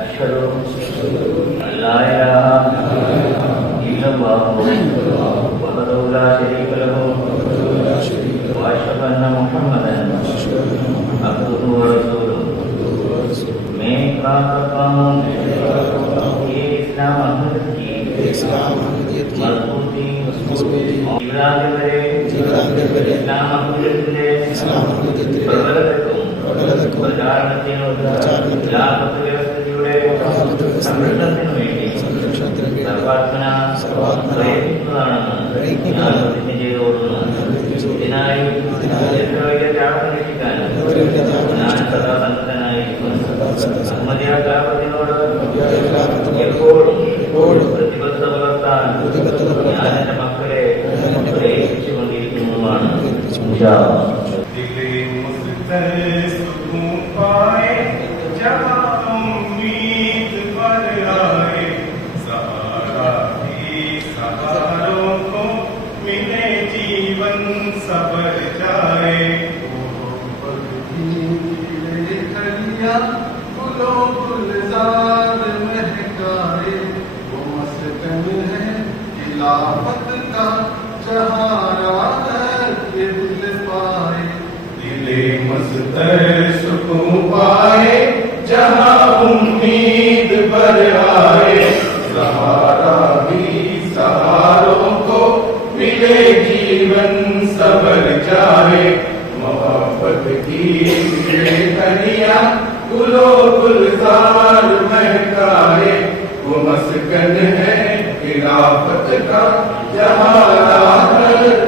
أشهد أن لا إله إلا الله وحده لا شريك له وأشهد أن محمدا عبده ورسوله मैं इकरार करता हूँ कि इस्लाम अहमद की मजबूती इस्लाम अहमदത്തിന്റെ പ്രബലതക്കും പ്രചാരണത്തിനുള്ള സംരക്ഷണത്തിനു വേണ്ടി സർവാത്മന പ്രയത്നിക്കുന്നതാണെന്ന് ഞാൻ പ്രതിജ്ഞ ചെയ്തുകൊള്ളുന്നു. ഇതിനായി എത്ര വലിയ ത്യാഗം രക്ഷിക്കാൻ ഞാൻ സദാ സന്നദ്ധനായിരിക്കും. അഹമ്മദിയാകാപത്തിനോട് എപ്പോഴും പ്രതിബദ്ധത പുലർത്താൻ ഞാൻ എന്റെ മക്കളെ പ്രേരിപ്പിച്ചുകൊണ്ടിരിക്കുന്നതുമാണ്. सबर जाए गुलो गुलजार महकाए वो मस्कन है खिलाफत का जहां ये दिल पाए दिले मस्तर सुकून पाए जहां उम्मीद पर आए सहारा भी सहारों को मिले जीवन सबर जाए मोहब्बत की कलिया गुलो गुलजार महकाए वो मस्कन है खिलाफत का जहां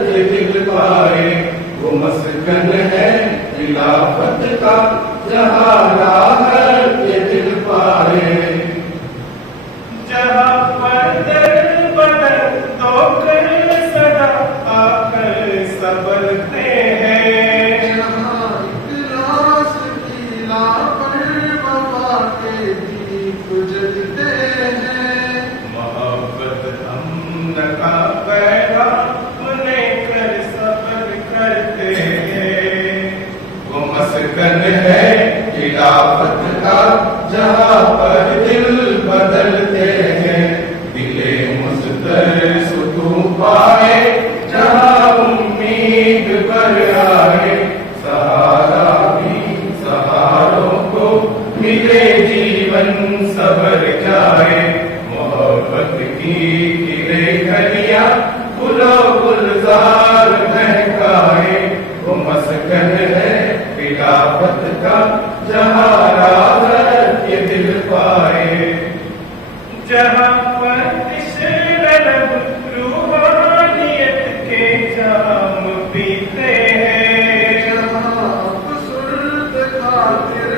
ये दिल पाए वो मस्कन है खिलाफत का जहां ये दिल पाए जहां बदल बदल तो कर सदा आकर सबरते हैं जहां इखलास की लापर वफा के दीप जलते हैं मोहब्बत हमने का पैगाम लेकर सबर करते हैं वो मस्कन है खिलाफत का जहां पर दिल बदलते हैं दिले मुस्तर सुकून पाए जहां उम्मीद पर आए सहारा भी सहारों को मिले जीवन सबर जाए मोहब्बत की खिले कलियां गुलो गुलजार महकाए वो मस्कन है खिलाफत का जहां ये दिल पाए जहां पर रूहानियत के जाम पीते हैं जहां बुजुर्ग खातिर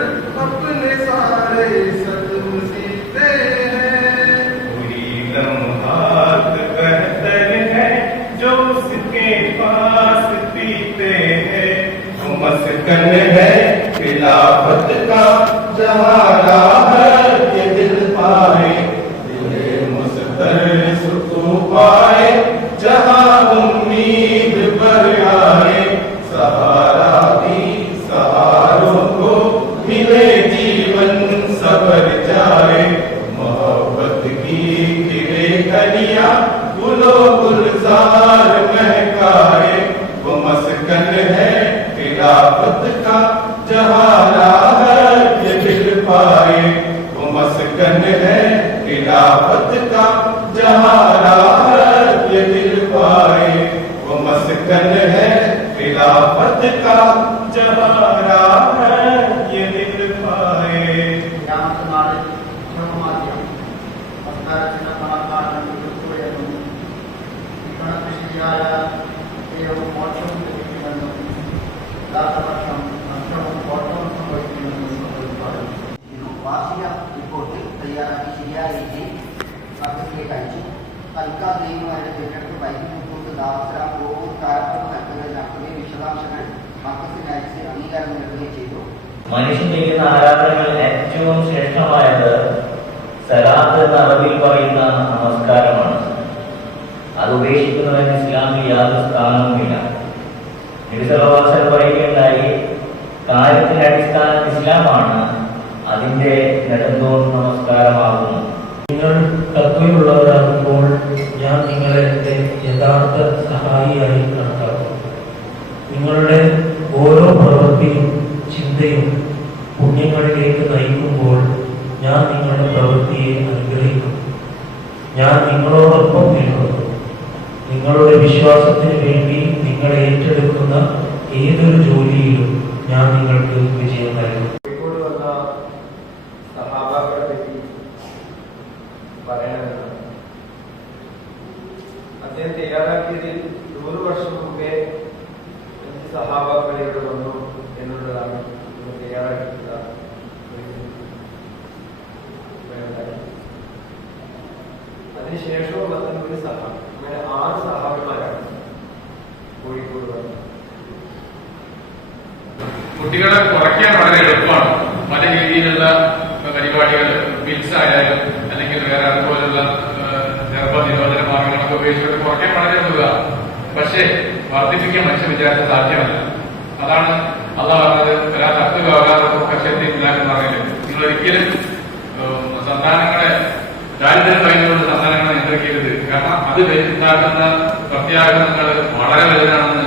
अपने सारे सदम सीते हैं पूरी लम्हात बेहतर है जो उसके पास पीते हैं वो मस्कन है खिलाफत का जहां ये दिल पाए दिले मुस्तर सुकून पाए जहां उम्मीद पर आए सहारा भी सहारों को मिले जीवन सबर जाए मोहब्बत की खिले कलियां गुलो गुलजार महकाए वो मस्कन है खिलाफत का जहां ये दिल पाए वो मस्कन है खिलाफत का जहां ये दिल पाए वो मस्कन है खिलाफत का जहां ये दिल पाए വാർഷിക റിപ്പോർട്ട് തയ്യാറാക്കി ശരിയായ രീതിയിൽ സർട്ടിഫിക്കറ്റ് അയച്ചു. തൽക്കാൽ നിയമമായിട്ട് തിരഞ്ഞെടുപ്പ് വൈകിട്ട് ദാസര കോവൂർ കാലപ്പുറം സ്ഥലങ്ങളിൽ നടത്തുകയും വിശദാംശങ്ങൾ മർക്കസിന് അയച്ച് അംഗീകാരം നൽകുകയും ചെയ്തു. മനുഷ്യൻ ചെയ്യുന്ന ആരാധനകളിൽ ഏറ്റവും ശ്രേഷ്ഠമായത് സലാത്ത് എന്ന അറബിയിൽ പറയുന്ന നമസ്കാരമാണ്. അത് ഉപേക്ഷിക്കുന്നതിന് ഇസ്ലാമിൽ യാതൊരു സ്ഥാനവുമില്ല. നബി സല്ലല്ലാഹു അലൈഹി വസല്ലം പറയുകയുണ്ടായി, കാര്യത്തിന്റെ അടിസ്ഥാനം ഇസ്ലാമാണ്, അതിന്റെ നെടുന്തോറും നമസ്കാരമാകുന്നു. നിങ്ങൾ തത്വമുള്ളവരാകുമ്പോൾ ഞാൻ നിങ്ങളെ എൻ്റെ യഥാർത്ഥ സഹായിയായി കണക്കാക്കും. നിങ്ങളുടെ ഓരോ പ്രവൃത്തിയും ചിന്തയും പുണ്യങ്ങളിലേക്ക് നയിക്കുമ്പോൾ ഞാൻ നിങ്ങളുടെ പ്രവൃത്തിയെ അനുഗ്രഹിക്കും. ഞാൻ നിങ്ങളോടൊപ്പം നിൽക്കുന്നു. നിങ്ങളുടെ വിശ്വാസത്തിന് വേണ്ടി നിങ്ങൾ ഏറ്റെടുക്കുന്ന ഏതൊരു ജോലിയിലും ഞാൻ നിങ്ങൾക്ക് വിജയം നൽകും. കോഴിക്കോട് വന്ന സഹാബാക്കളെ പറ്റി പറയണമെന്ന് അദ്ദേഹം തയ്യാറാക്കിയതിൽ 100 വർഷം മുമ്പേ 5 സഹാബാക്കൾ ഇവിടെ വന്നു എന്നുള്ളതാണ് തയ്യാറാക്കിയിട്ടുള്ള അതിനുശേഷവും വന്ന ഒരു സഹാബ്, അങ്ങനെ 6 സഹാബിമാരാണ് കോഴിക്കോട് വന്നത്. കുട്ടികളെ കുറയ്ക്കാൻ വളരെ എളുപ്പമാണ്. പല രീതിയിലുള്ള പരിപാടികൾ, മിൽസ് ആയാലും അല്ലെങ്കിൽ വേറെ അതുപോലുള്ള ഗർഭനിരോധന മാർഗങ്ങളൊക്കെ ഉപയോഗിച്ചുകൊണ്ട് കുറയ്ക്കാൻ വളരെ എളുപ്പമാണ്. പക്ഷേ വർദ്ധിപ്പിക്കാൻ മനുഷ്യ വിചാരിച്ച സാധ്യമല്ല. അതാണ് അള്ളാഹ് പറഞ്ഞത്, ഒരാ തത്വകാശത്തെ ഇല്ലാന്ന് പറയുന്നത്. നിങ്ങളൊരിക്കലും സന്താനങ്ങളെ ദാരിദ്ര്യം കഴിഞ്ഞുകൊണ്ട് സന്താനങ്ങളെ നിയന്ത്രിക്കരുത്. കാരണം അത് ഉണ്ടാക്കുന്ന പ്രത്യാഘാതങ്ങൾ വളരെ വലുതാണെന്ന്